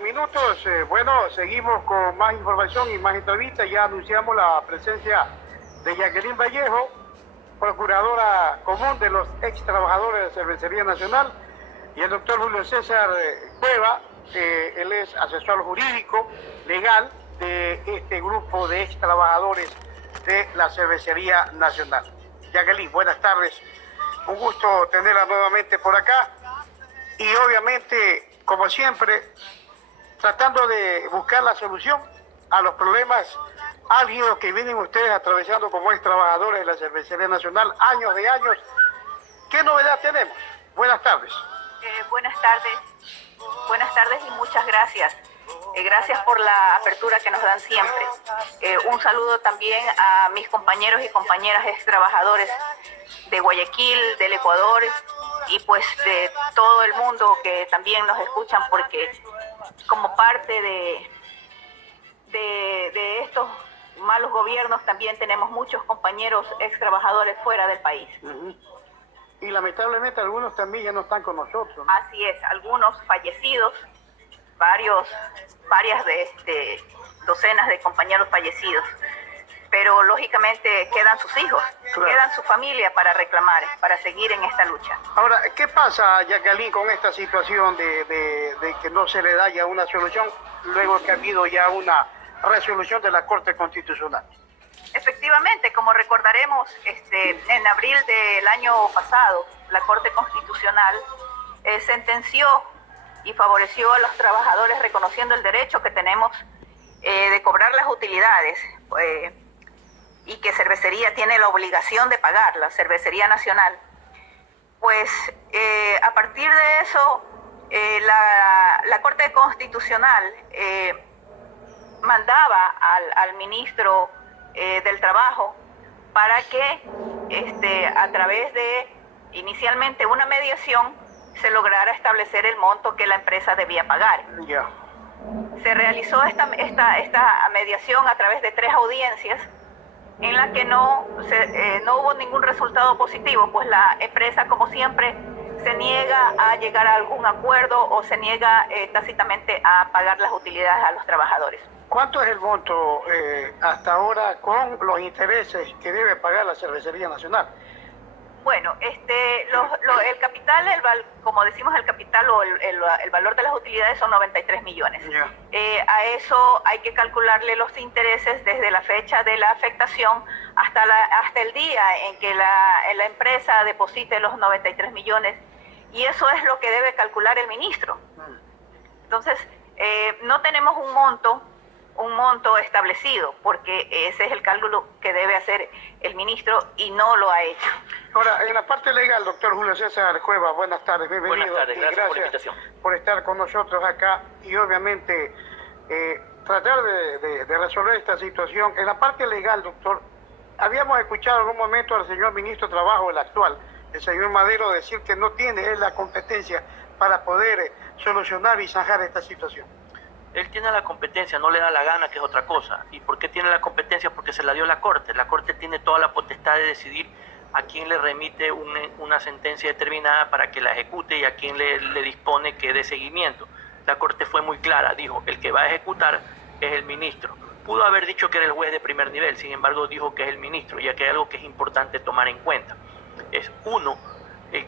minutos. Bueno, seguimos con más información y más entrevistas. Ya anunciamos la presencia de Jacqueline Vallejo, procuradora común de los ex trabajadores de Cervecería Nacional, y el doctor Julio César Cueva, él es asesor jurídico legal de este grupo de ex trabajadores de la Cervecería Nacional. Jacqueline, buenas tardes. Un gusto tenerla nuevamente por acá. Y obviamente, como siempre, tratando de buscar la solución a los problemas álgidos que vienen ustedes atravesando como ex trabajadores de la Cervecería Nacional, años de años. ¿Qué novedad tenemos? Buenas tardes. Buenas tardes y muchas gracias. Gracias por la apertura que nos dan siempre. Un saludo también a mis compañeros y compañeras ex trabajadores de Guayaquil, del Ecuador y pues de todo el mundo que también nos escuchan, porque como parte de estos malos gobiernos también tenemos muchos compañeros ex trabajadores fuera del país. Y lamentablemente algunos también ya no están con nosotros, ¿no? Así es, algunos fallecidos, varias docenas de compañeros fallecidos, pero lógicamente quedan sus hijos, claro, quedan su familia para reclamar, para seguir en esta lucha. Ahora, ¿qué pasa, Jacqueline, con esta situación de que no se le da ya una solución luego que ha habido ya una resolución de la Corte Constitucional? Efectivamente, como recordaremos, en abril del año pasado, la Corte Constitucional sentenció y favoreció a los trabajadores reconociendo el derecho que tenemos de cobrar las utilidades y que Cervecería tiene la obligación de pagar, la Cervecería Nacional. Pues a partir de eso, la Corte Constitucional mandaba al ministro del Trabajo para que a través de inicialmente una mediación se lograra establecer el monto que la empresa debía pagar. Yeah. Se realizó esta mediación a través de 3 audiencias en la que no hubo ningún resultado positivo, pues la empresa, como siempre, se niega a llegar a algún acuerdo o se niega tácitamente a pagar las utilidades a los trabajadores. ¿Cuánto es el monto hasta ahora con los intereses que debe pagar la Cervecería Nacional? Bueno, el capital, como decimos, el capital o el valor de las utilidades son 93 millones. Yeah. A eso hay que calcularle los intereses desde la fecha de la afectación hasta el día en que la empresa deposite los 93 millones. Y eso es lo que debe calcular el ministro. Entonces, no tenemos un monto establecido, porque ese es el cálculo que debe hacer el ministro y no lo ha hecho. Ahora, en la parte legal, doctor Julio César Cueva, buenas tardes, bienvenido. Buenas tardes, gracias por la invitación. Por estar con nosotros acá y obviamente tratar de resolver esta situación. En la parte legal, doctor, habíamos escuchado en un momento al señor ministro de Trabajo, el actual, el señor Madero, decir que no tiene él la competencia para poder solucionar y zanjar esta situación. Él tiene la competencia, no le da la gana, que es otra cosa. ¿Y por qué tiene la competencia? Porque se la dio la Corte. La Corte tiene toda la potestad de decidir a quién le remite una sentencia determinada para que la ejecute y a quién le dispone que dé seguimiento. La Corte fue muy clara, dijo, el que va a ejecutar es el ministro. Pudo haber dicho que era el juez de primer nivel, sin embargo dijo que es el ministro, ya que hay algo que es importante tomar en cuenta.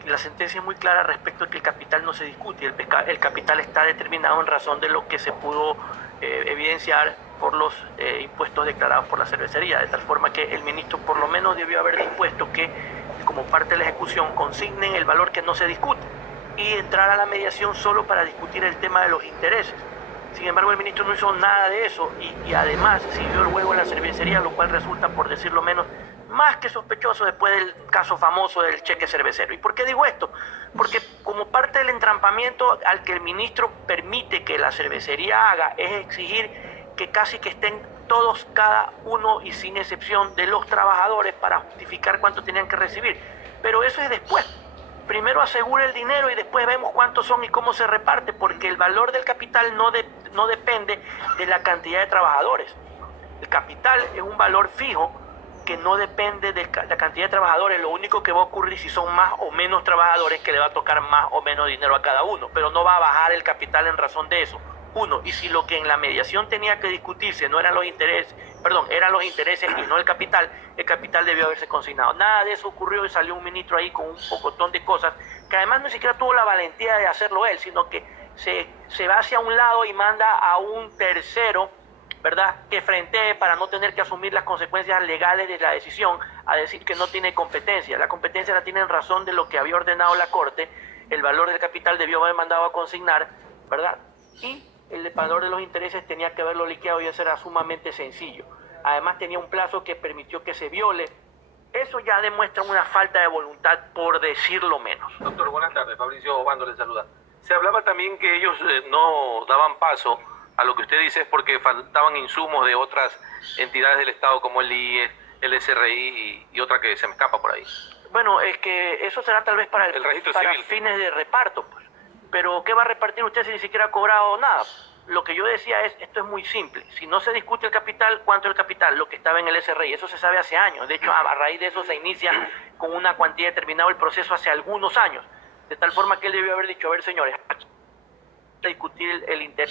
La sentencia es muy clara respecto a que el capital no se discute, el capital está determinado en razón de lo que se pudo evidenciar por los impuestos declarados por la cervecería, de tal forma que el ministro por lo menos debió haber dispuesto que, como parte de la ejecución, consignen el valor que no se discute y entrar a la mediación solo para discutir el tema de los intereses. Sin embargo, el ministro no hizo nada de eso y además siguió el juego en la cervecería, lo cual resulta, por decirlo menos, más que sospechoso después del caso famoso del cheque cervecero. ¿Y por qué digo esto? Porque como parte del entrampamiento al que el ministro permite que la cervecería haga es exigir que casi que estén todos, cada uno y sin excepción de los trabajadores para justificar cuánto tenían que recibir. Pero eso es después. Primero asegura el dinero y después vemos cuántos son y cómo se reparte, porque el valor del capital no depende de la cantidad de trabajadores. El capital es un valor fijo que no depende de la cantidad de trabajadores. Lo único que va a ocurrir si son más o menos trabajadores, que le va a tocar más o menos dinero a cada uno, pero no va a bajar el capital en razón de eso. Uno, y si lo que en la mediación tenía que discutirse no eran los intereses, perdón, eran los intereses y no el capital debió haberse consignado. Nada de eso ocurrió y salió un ministro ahí con un pocotón de cosas, que además ni siquiera tuvo la valentía de hacerlo él, sino que se va hacia un lado y manda a un tercero, ¿verdad?, que frentee para no tener que asumir las consecuencias legales de la decisión, a decir que no tiene competencia. La competencia la tiene en razón de lo que había ordenado la Corte, el valor del capital debió haber mandado a consignar, ¿verdad? Y el valor de los intereses tenía que haberlo liquidado y eso era sumamente sencillo. Además tenía un plazo que permitió que se viole. Eso ya demuestra una falta de voluntad, por decirlo menos. Doctor, buenas tardes. Fabricio Obando le saluda. Se hablaba también que ellos no daban paso a lo que usted dice es porque faltaban insumos de otras entidades del Estado como el IE, el SRI y otra que se me escapa por ahí. Bueno, es que eso será tal vez para registro para civil, fines de reparto, pues. Pero ¿qué va a repartir usted si ni siquiera ha cobrado nada? Lo que yo decía es, esto es muy simple. Si no se discute el capital, ¿cuánto es el capital? Lo que estaba en el SRI, eso se sabe hace años. De hecho, a raíz de eso se inicia con una cuantía determinada el proceso hace algunos años. De tal forma que él debió haber dicho, a ver, señores, aquí a discutir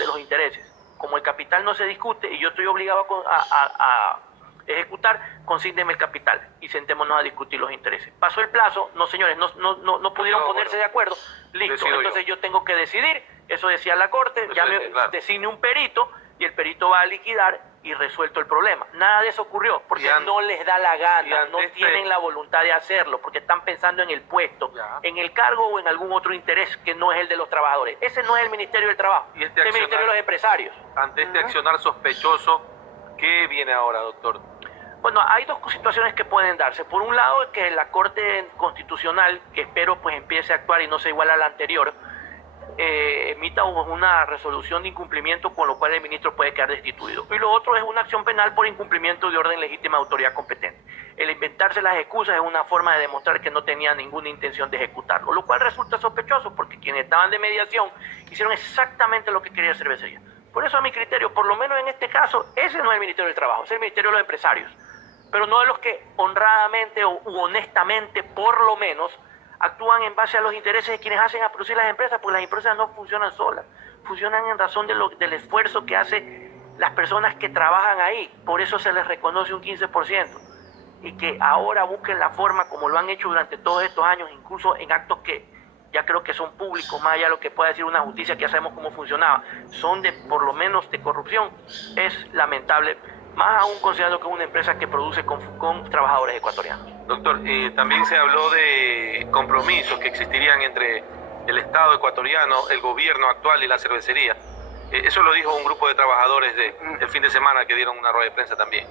los intereses. Como el capital no se discute y yo estoy obligado a ejecutar, consígneme el capital y sentémonos a discutir los intereses. Pasó el plazo, no señores, no pudieron ponerse de acuerdo, listo, entonces yo tengo que decidir, eso decía la Corte, ya me designe un perito y el perito va a liquidar y resuelto el problema. Nada de eso ocurrió porque no les da la gana, no tienen la voluntad de hacerlo, porque están pensando en el puesto, en el cargo o en algún otro interés que no es el de los trabajadores. Ese no es el Ministerio del Trabajo, es el Ministerio de los Empresarios. Ante este accionar sospechoso, ¿qué viene ahora, doctor? Bueno, hay dos situaciones que pueden darse. Por un lado, que la Corte Constitucional, que espero pues empiece a actuar y no sea igual a la anterior, emita una resolución de incumplimiento con lo cual el ministro puede quedar destituido. Y lo otro es una acción penal por incumplimiento de orden legítima de autoridad competente. El inventarse las excusas es una forma de demostrar que no tenía ninguna intención de ejecutarlo, lo cual resulta sospechoso porque quienes estaban de mediación hicieron exactamente lo que quería Cervecería. Por eso, a mi criterio, por lo menos en este caso, ese no es el Ministerio del Trabajo, es el Ministerio de los Empresarios, pero no de los que honradamente u honestamente, por lo menos, actúan en base a los intereses de quienes hacen a producir las empresas, porque las empresas no funcionan solas, funcionan en razón del esfuerzo que hacen las personas que trabajan ahí, por eso se les reconoce un 15%, y que ahora busquen la forma, como lo han hecho durante todos estos años, incluso en actos que ya creo que son públicos, más allá de lo que pueda decir una justicia que ya sabemos cómo funcionaba, son de, por lo menos, de corrupción, es lamentable, más aún considerando que es una empresa que produce con trabajadores ecuatorianos. Doctor, también se habló de compromisos que existirían entre el Estado ecuatoriano, el gobierno actual y la cervecería. Eso lo dijo un grupo de trabajadores el fin de semana que dieron una rueda de prensa también.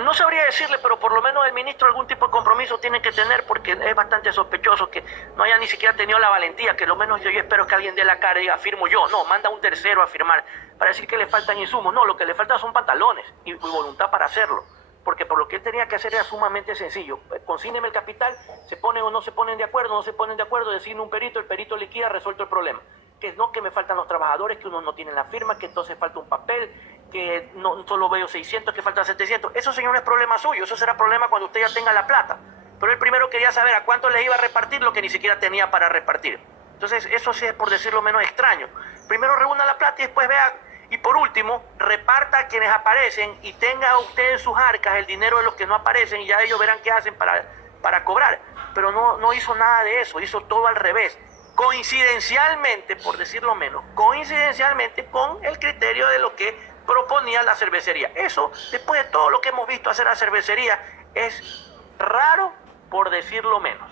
No sabría decirle, pero por lo menos el ministro algún tipo de compromiso tiene que tener, porque es bastante sospechoso que no haya ni siquiera tenido la valentía, que lo menos yo espero que alguien dé la cara y diga, firmo yo. No, manda a un tercero a firmar para decir que le faltan insumos. No, lo que le falta son pantalones y voluntad para hacerlo, porque por lo que él tenía que hacer era sumamente sencillo. Consígneme el capital, se ponen o no se ponen de acuerdo, no se ponen de acuerdo, designa un perito, el perito liquida, resuelto el problema. Que no, que me faltan los trabajadores, que uno no tiene la firma, que entonces falta un papel, que no solo veo 600, que faltan 700. Eso, señor, no es problema suyo, eso será problema cuando usted ya tenga la plata. Pero él primero quería saber a cuánto les iba a repartir lo que ni siquiera tenía para repartir. Entonces, eso sí es, por decirlo menos, extraño. Primero reúna la plata y después vea, y por último, reparta a quienes aparecen y tenga usted en sus arcas el dinero de los que no aparecen y ya ellos verán qué hacen para cobrar. Pero no hizo nada de eso, hizo todo al revés. Coincidencialmente, por decirlo menos, coincidencialmente con el criterio de lo que proponía la cervecería. Eso, después de todo lo que hemos visto hacer la cervecería, es raro, por decirlo menos.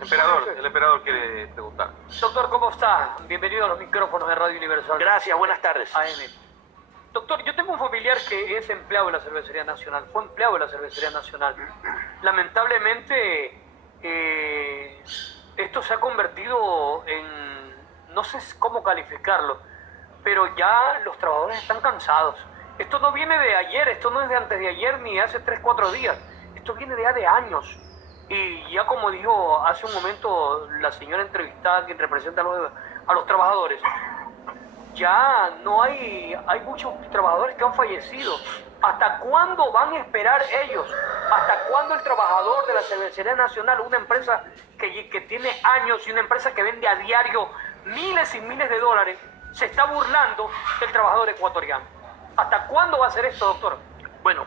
El emperador quiere preguntar. Doctor, ¿cómo está? Bienvenido a los micrófonos de Radio Universal. Gracias, buenas tardes. AM. Doctor, yo tengo un familiar que es empleado de la Cervecería Nacional, fue empleado de la Cervecería Nacional. Lamentablemente, esto se ha convertido en, no sé cómo calificarlo, pero ya los trabajadores están cansados. Esto no viene de ayer, esto no es de antes de ayer ni de hace 3, 4 días. Esto viene de de años. Y ya como dijo hace un momento la señora entrevistada quien representa a los trabajadores, ya no hay muchos trabajadores que han fallecido. ¿Hasta cuándo van a esperar ellos? ¿Hasta cuándo el trabajador de la Cervecería Nacional, una empresa que tiene años y una empresa que vende a diario miles y miles de dólares, se está burlando del trabajador ecuatoriano. ¿Hasta cuándo va a ser esto, doctor? Bueno,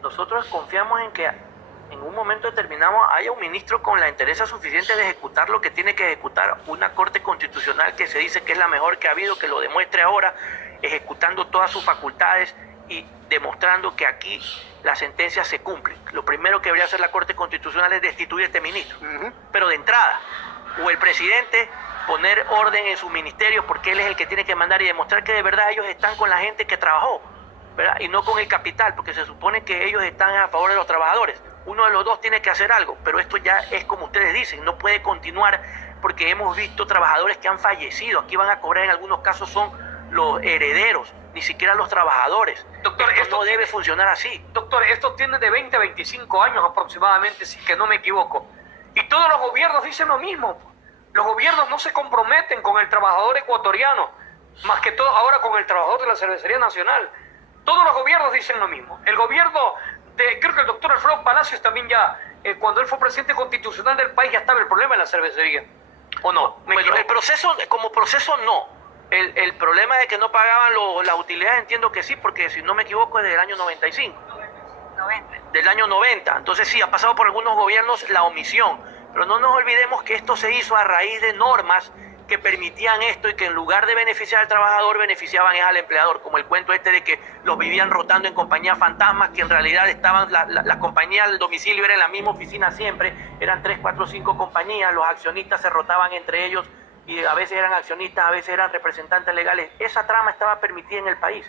nosotros confiamos en que en un momento determinado haya un ministro con la entereza suficiente de ejecutar lo que tiene que ejecutar, una Corte Constitucional que se dice que es la mejor que ha habido, que lo demuestre ahora, ejecutando todas sus facultades y demostrando que aquí las sentencias se cumplen. Lo primero que debería hacer la Corte Constitucional es destituir a este ministro, pero de entrada, o el presidente poner orden en sus ministerios, porque él es el que tiene que mandar y demostrar que de verdad ellos están con la gente que trabajó, ¿verdad? Y no con el capital, porque se supone que ellos están a favor de los trabajadores. Uno de los dos tiene que hacer algo, pero esto ya es como ustedes dicen, no puede continuar porque hemos visto trabajadores que han fallecido. Aquí van a cobrar, en algunos casos son los herederos, ni siquiera los trabajadores. Doctor, esto no debe funcionar así. Doctor, esto tiene de 20 a 25 años aproximadamente, si que no me equivoco. Y todos los gobiernos dicen lo mismo. Los gobiernos no se comprometen con el trabajador ecuatoriano, más que todo ahora con el trabajador de la Cervecería Nacional. Todos los gobiernos dicen lo mismo. El gobierno creo que el doctor Alfredo Palacios también ya, cuando él fue presidente constitucional del país, ya estaba el problema en la cervecería. ¿O no? Bueno, el proceso, como proceso no. El problema de que no pagaban las utilidades, entiendo que sí, porque si no me equivoco es del año 95. 90. Del año 90. Entonces sí, ha pasado por algunos gobiernos la omisión. Pero no nos olvidemos que esto se hizo a raíz de normas que permitían esto y que en lugar de beneficiar al trabajador, beneficiaban al empleador, como el cuento este de que los vivían rotando en compañías fantasmas, que en realidad estaban, la compañía del domicilio era en la misma oficina siempre, eran 3, 4, 5 compañías, los accionistas se rotaban entre ellos y a veces eran accionistas, a veces eran representantes legales. Esa trama estaba permitida en el país.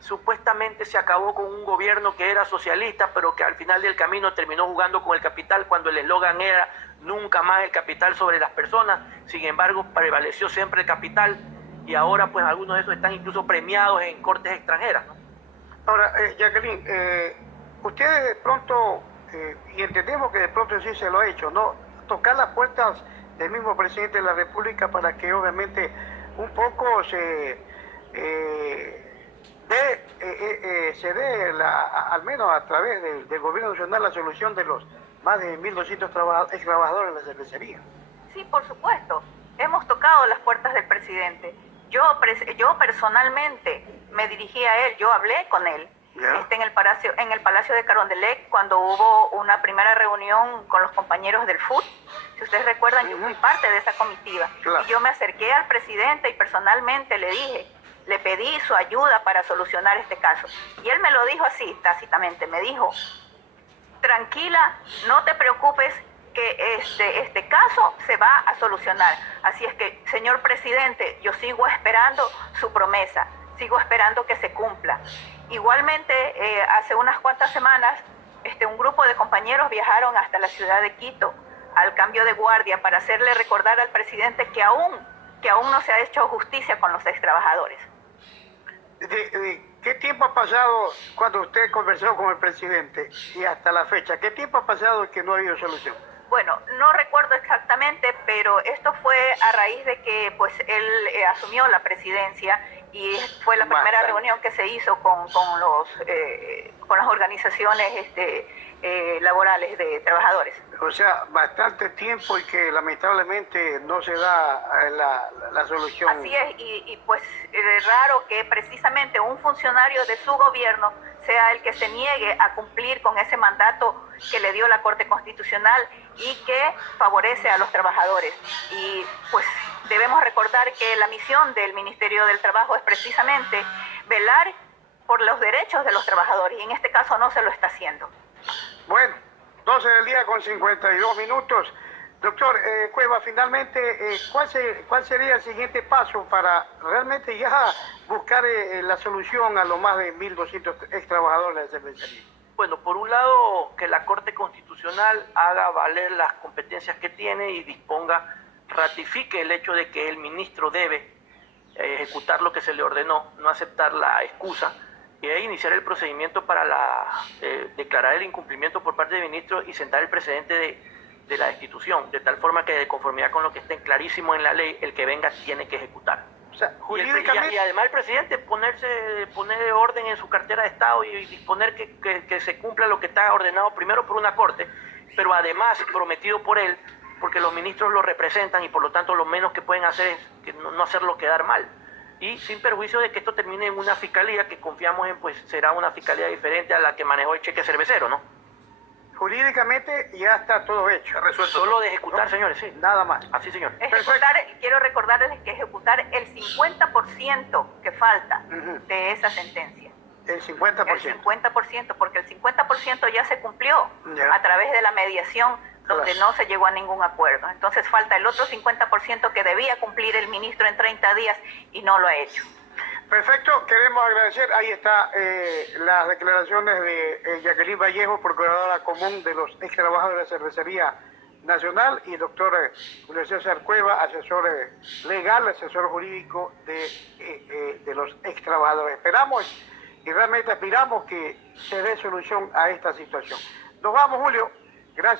Supuestamente se acabó con un gobierno que era socialista, pero que al final del camino terminó jugando con el capital cuando el eslogan era nunca más el capital sobre las personas. Sin embargo, prevaleció siempre el capital y ahora pues algunos de esos están incluso premiados en cortes extranjeras, ¿no? Ahora, Jacqueline, ustedes de pronto, y entendemos que de pronto sí se lo ha hecho, ¿no? Tocar las puertas del mismo presidente de la República para que obviamente un poco se dé, al menos a través del gobierno nacional, la solución de los más de 1.200 ex trabajadores de la cervecería. Sí, por supuesto. Hemos tocado las puertas del presidente. Yo personalmente me dirigí a él, yo hablé con él. En el Palacio de Carondelet, cuando hubo una primera reunión con los compañeros del FUT. Si ustedes recuerdan, yo fui parte de esa comitiva. Claro. Y yo me acerqué al presidente y personalmente le pedí su ayuda para solucionar este caso. Y él me lo dijo así, tácitamente, me dijo: tranquila, no te preocupes, que este caso se va a solucionar. Así es que, señor presidente, yo sigo esperando su promesa, sigo esperando que se cumpla. Igualmente, hace unas cuantas semanas, un grupo de compañeros viajaron hasta la ciudad de Quito al cambio de guardia para hacerle recordar al presidente que aún no se ha hecho justicia con los ex trabajadores. ¿Qué tiempo ha pasado cuando usted conversó con el presidente y hasta la fecha? ¿Qué tiempo ha pasado que no ha habido solución? Bueno, no recuerdo exactamente, pero esto fue a raíz de que pues él asumió la presidencia y fue la primera reunión que se hizo con las organizaciones laborales de trabajadores. O sea, bastante tiempo y que lamentablemente no se da la solución. Así es, y pues es raro que precisamente un funcionario de su gobierno sea el que se niegue a cumplir con ese mandato que le dio la Corte Constitucional y que favorece a los trabajadores. Y pues debemos recordar que la misión del Ministerio del Trabajo es precisamente velar por los derechos de los trabajadores, y en este caso no se lo está haciendo. Bueno, 12 del día con 52 minutos. Doctor Cueva, finalmente, ¿cuál sería el siguiente paso para realmente ya buscar la solución a los más de 1.200 ex trabajadores de cervecería? Bueno, por un lado, que la Corte Constitucional haga valer las competencias que tiene y disponga, ratifique el hecho de que el ministro debe ejecutar lo que se le ordenó, no aceptar la excusa, y ahí iniciar el procedimiento para declarar el incumplimiento por parte del ministro y sentar el precedente de la destitución, de tal forma que de conformidad con lo que esté clarísimo en la ley, el que venga tiene que ejecutar. O sea, jurídicamente... y además el presidente poner orden en su cartera de Estado y disponer que se cumpla lo que está ordenado primero por una corte, pero además prometido por él, porque los ministros lo representan y por lo tanto lo menos que pueden hacer es que no hacerlo quedar mal. y sin perjuicio de que esto termine en una fiscalía que confiamos en, pues será una fiscalía diferente a la que manejó el cheque cervecero, ¿no? Jurídicamente ya está todo hecho. Resuelto. Solo de ejecutar, señores, sí. Nada más. Así, señor. Quiero recordarles que ejecutar el 50% que falta Ujú. de esa sentencia. El 50%. El 50%, porque el 50% ya se cumplió Ya. a través de la mediación donde Claro. no se llegó a ningún acuerdo. Entonces falta el otro 50% que debía cumplir el ministro en 30 días y no lo ha hecho. Perfecto, queremos agradecer. Ahí está las declaraciones de Jacqueline Vallejo, procuradora común de los ex trabajadores de la Cervecería Nacional, y doctor Julio César Cueva, asesor legal, asesor jurídico de los ex trabajadores. Esperamos y realmente aspiramos que se dé solución a esta situación. Nos vamos, Julio. Gracias.